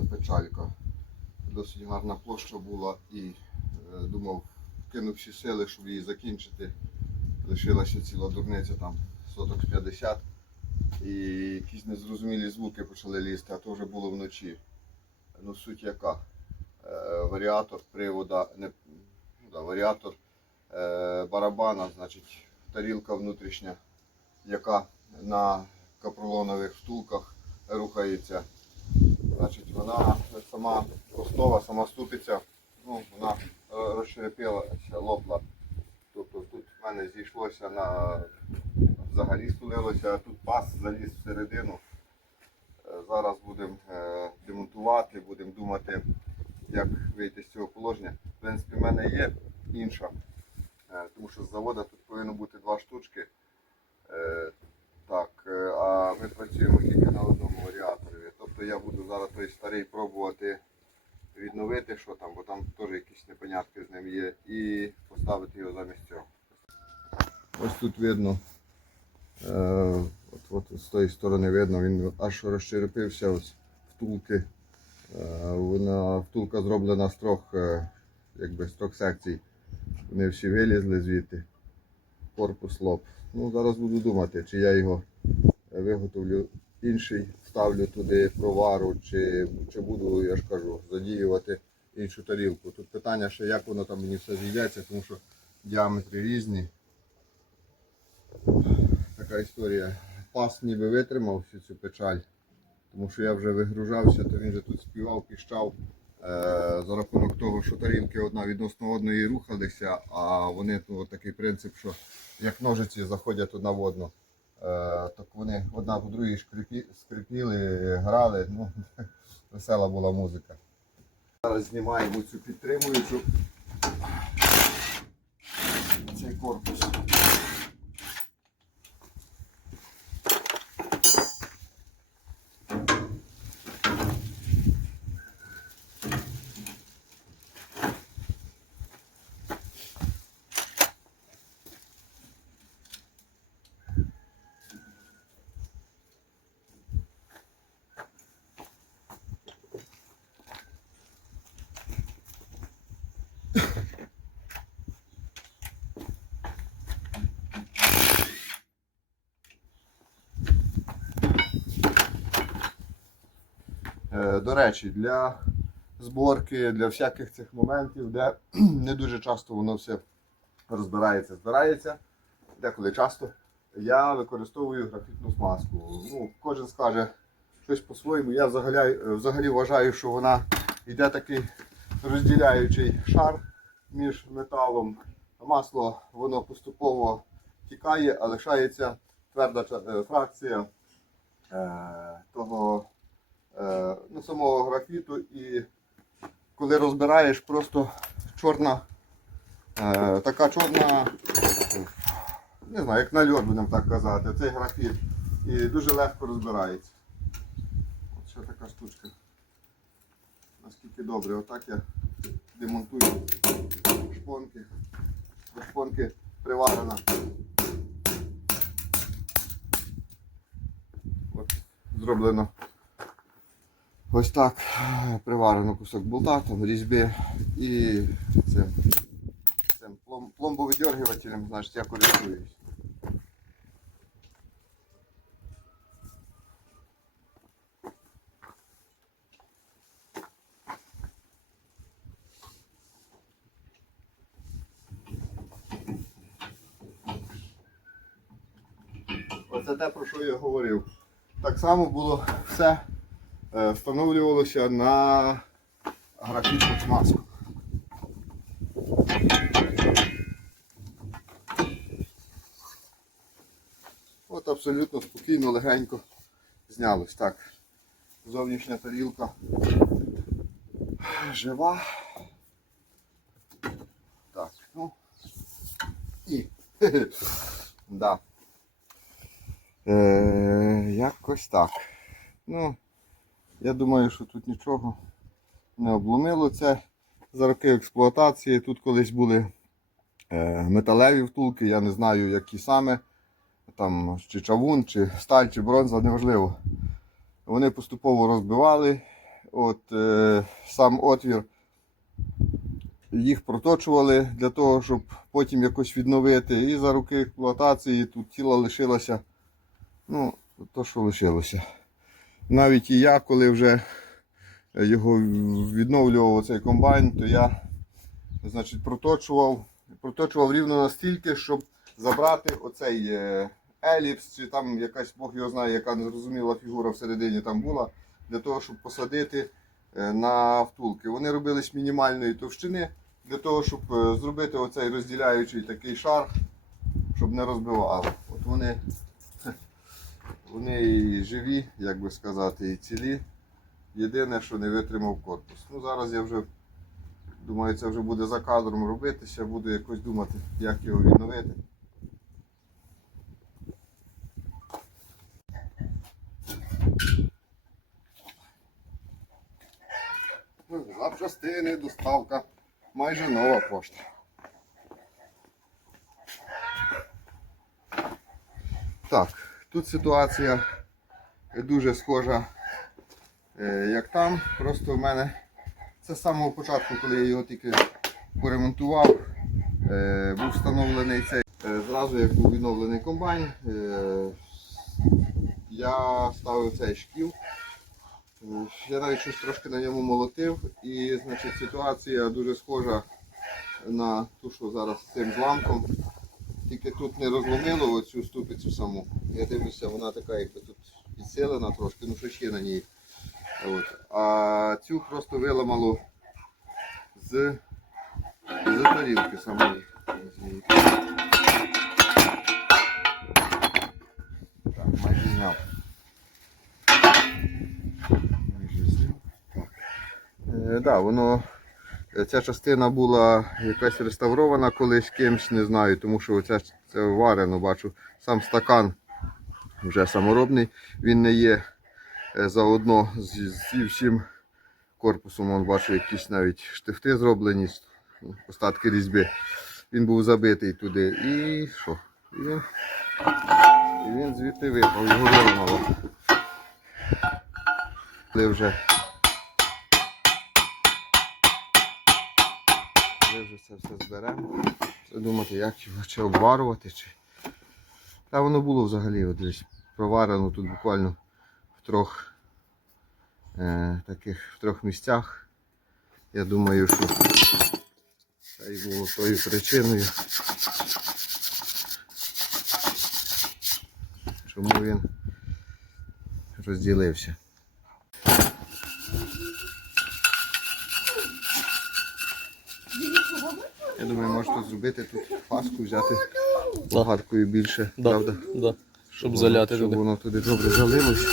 мною печалька. Досить гарна площа була і е, думав, кинув всі сили, щоб її закінчити. Лишилася ціла дурниця там соток 50. І якісь незрозумілі звуки почали лізти, а то вже було вночі. Ну, суть яка? Е, варіатор привода, не, да, варіатор е, барабана, значить, тарілка внутрішня, яка на капролонових втулках рухається. Значить, вона сама основа, сама ступиця, ну, вона е, розчерепилася, лопла. Тобто тут в мене зійшлося на взагалі стулилося, а тут пас заліз всередину. Е, Зараз будемо е, демонтувати, будемо думати, як вийти з цього положення. В принципі, в мене є інша, е, тому що з заводу тут повинно бути два штучки. Е, Так, е, а ми працюємо тільки на одному варіаторі. Тобто я буду зараз той старий пробувати відновити, що там, бо там теж якісь непонятки з ним є, і поставити його замість цього. Ось тут видно, е, от, от з тої сторони видно, він аж розчерепився ось втулки. Е, вона втулка зроблена з трьох, е, якби з трьох секцій. Вони всі вилізли звідти. Корпус лоб. Ну, зараз буду думати, чи я його виготовлю інший, вставлю туди провару, чи, чи буду, я ж кажу, задіювати іншу тарілку. Тут питання ще, як воно там мені все зійдеться, тому що діаметри різні. Така історія. Пас ніби витримав всю цю печаль, тому що я вже вигружався, то він вже тут співав, піщав. Е, за рахунок того, що тарілки одна відносно одної рухалися, а вони ну, такий принцип, що як ножиці заходять одна в одну, так вони одна по другій шкрипі, скрипіли, грали. Ну, весела була музика. Зараз знімаємо цю підтримуючу цей корпус. Е, До речі, для зборки, для всяких цих моментів, де не дуже часто воно все розбирається, збирається, деколи часто, я використовую графітну смазку. Ну, кожен скаже щось по-своєму. Я взагалі, взагалі вважаю, що вона йде такий розділяючий шар між металом. Масло воно поступово тікає, а лишається тверда е, фракція е, того ну, самого графіту і коли розбираєш, просто чорна, е, така чорна, не знаю, як нальот, будемо так казати, цей графіт. І дуже легко розбирається. От ще така штучка. Наскільки добре, отак я демонтую шпонки. До шпонки приварена. Зроблено Ось так приварено кусок болта, там різьби і цим, цим плом, пломбовидергивателем, значить, я користуюсь. Оце те, про що я говорив. Так само було все встановлювалося на графітну смазку. От абсолютно спокійно, легенько знялось. Так, зовнішня тарілка жива. Так, ну і да. Е, якось так. Ну, я думаю, що тут нічого не обломило. Це за роки експлуатації. Тут колись були е, металеві втулки, я не знаю, які саме. Там чи чавун, чи сталь, чи бронза, неважливо. Вони поступово розбивали от, е, сам отвір. Їх проточували для того, щоб потім якось відновити. І за роки експлуатації тут тіло лишилося. Ну, то, що лишилося. Навіть і я, коли вже його відновлював цей комбайн, то я значить, проточував, проточував рівно настільки, щоб забрати оцей е, еліпс, чи там якась Бог його знає, яка незрозуміла фігура всередині там була, для того, щоб посадити е, на втулки. Вони робились мінімальної товщини для того, щоб е, зробити оцей розділяючий такий шар, щоб не розбивало. От вони, вони і живі, як би сказати, і цілі. Єдине, що не витримав корпус. Ну зараз я вже думаю, це вже буде за кадром робитися, буду якось думати, як його відновити. Ну, Запчастини, доставка, майже нова пошта. Так, тут ситуація дуже схожа, е, як там. Просто в мене це з самого початку, коли я його тільки поремонтував, е, був встановлений цей. е, Зразу як був відновлений комбайн, я ставив цей шкіл. Я навіть щось трошки на ньому молотив, і значить, ситуація дуже схожа на ту, що зараз з цим зламком. Тільки тут не розломило оцю ступицю саму. Я дивлюся, вона така якби тут підсилена трошки, ну що ще на ній. От. А цю просто виламало з, з тарілки самої. Так, майже зняв. Майже зняв. Так. Е, да, воно, ця частина була якась реставрована колись кимсь, не знаю, тому що оця, це варено, бачу, сам стакан вже саморобний, він не є е, заодно зі всім корпусом. Вон, бачу, якісь навіть штифти зроблені, ну, остатки різьби. Він був забитий туди. І що? І він, і він звідти випав, його виламало. Коли вже Коли вже це все зберемо. Думати, як його чи обварувати, чи. Та воно було взагалі от десь проварено тут буквально в трьох е, таких в трьох місцях. Я думаю, що це і було тою причиною. Чому він розділився. Я думаю, можете зробити тут паску, взяти лагаркою більше, Да, правда? да. Щоб заляти щоб туди. воно туди добре залилось.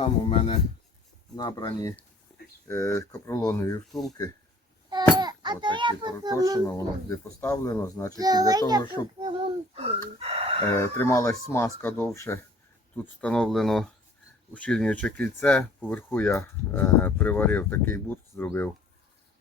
Само в мене набрані е, капролонові втулки. Е, Отакі проточено, воно туди поставлено. Значить, і для того, щоб е, трималась смазка довше. Тут встановлено ущільнююче кільце. Поверху я е, приварив такий бут, зробив.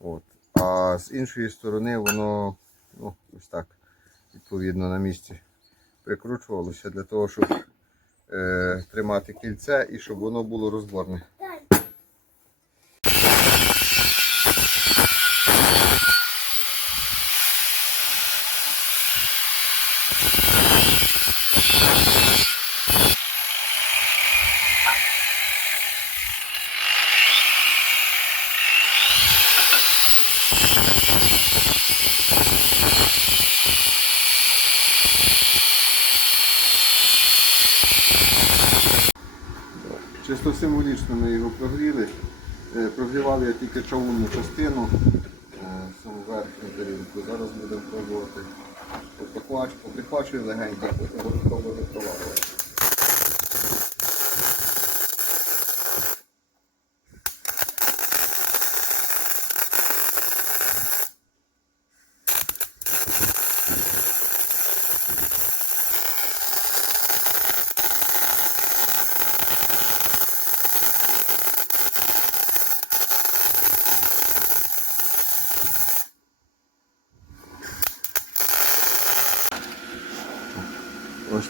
От. А з іншої сторони воно ну, ось так, відповідно, на місці прикручувалося для того, щоб тримати кільце і щоб воно було розборне. Символічно ми його прогріли. Прогрівали я тільки човну частину, е, саму верхню тарілку. Зараз будемо пробувати Прихвачую легенько, обов'язково закривати. Ось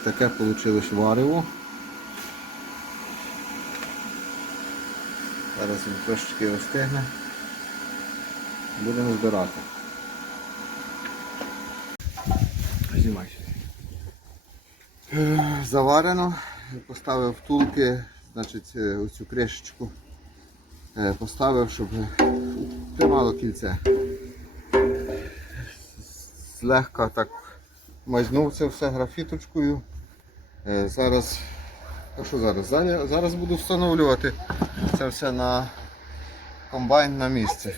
таке вийшло варево. Зараз він трошечки остигне. Будемо збирати. Знімай. Е, Заварено. Поставив втулки, значить е, оцю кришечку е, поставив, щоб тримало кільце. Злегка так майзнув це все графіточкою. Е, Зараз, а що зараз? Зараз- буду встановлювати це все на комбайн на місце.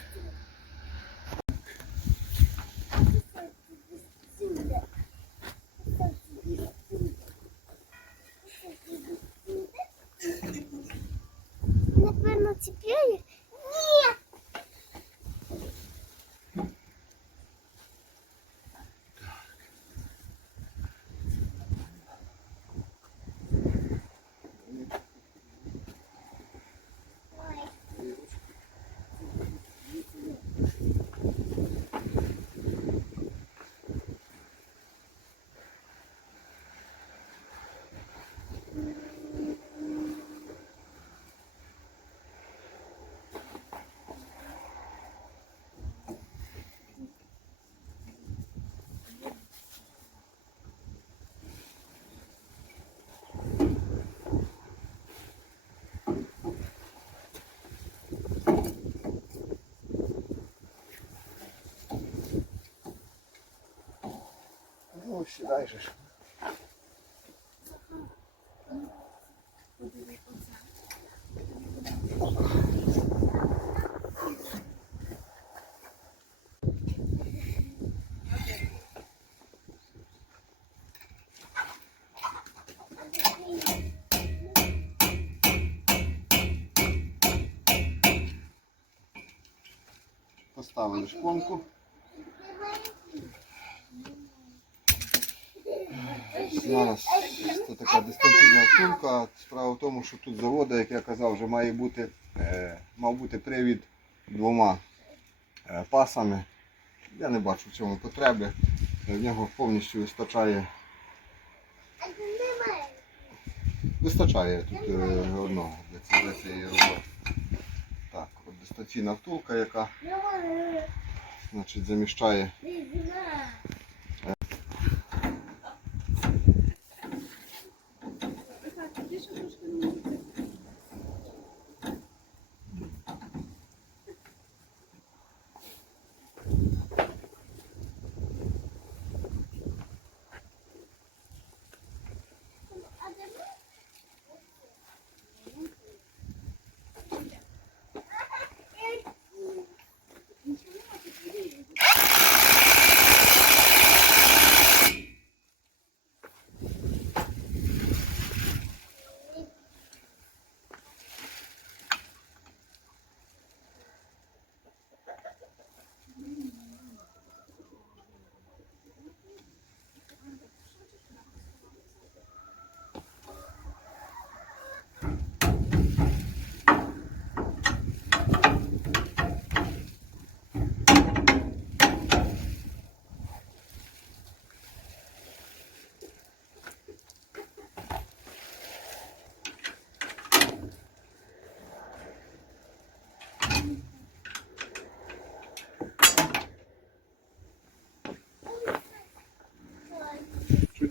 Напевно, теперь... Ну, сідай же. Поставили шклонку. Зараз це така дистанційна втулка. Справа в тому, що тут заводу, як я казав, вже має бути, е, мав бути привід двома е, пасами. Я не бачу в цьому потреби. В нього повністю вистачає, вистачає тут е, одного для цієї роботи. Так, от дистанційна втулка, яка значить, заміщає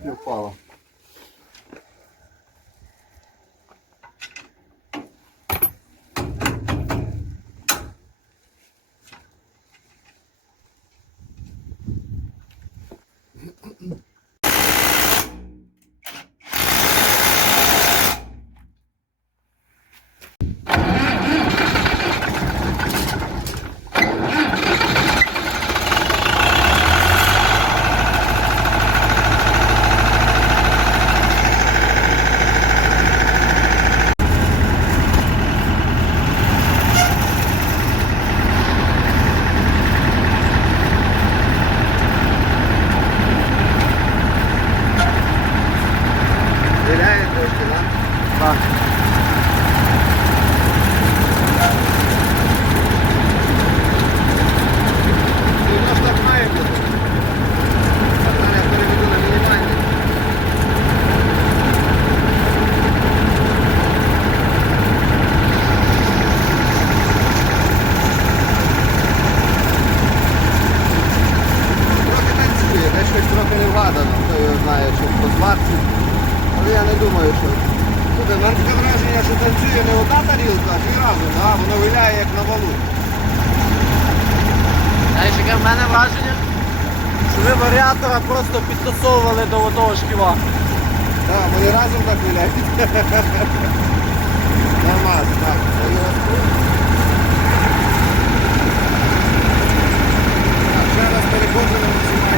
eu falo. Так. І воно ж так має бути. А зараз я переведу на мінімальний. Трохи танцює, десь щось трохи не вгадано, хто його знає, що по зварці. Але я не думаю, що. Слухай, в мене таке враження, що танцює не одна тарілка, а дві разом, виляє як на валу. Знаєш, яке в мене враження? Що ви варіатора просто підтасовували до одного шківа. Так, вони разом так виляють. Нормально, так. ще раз максимальний.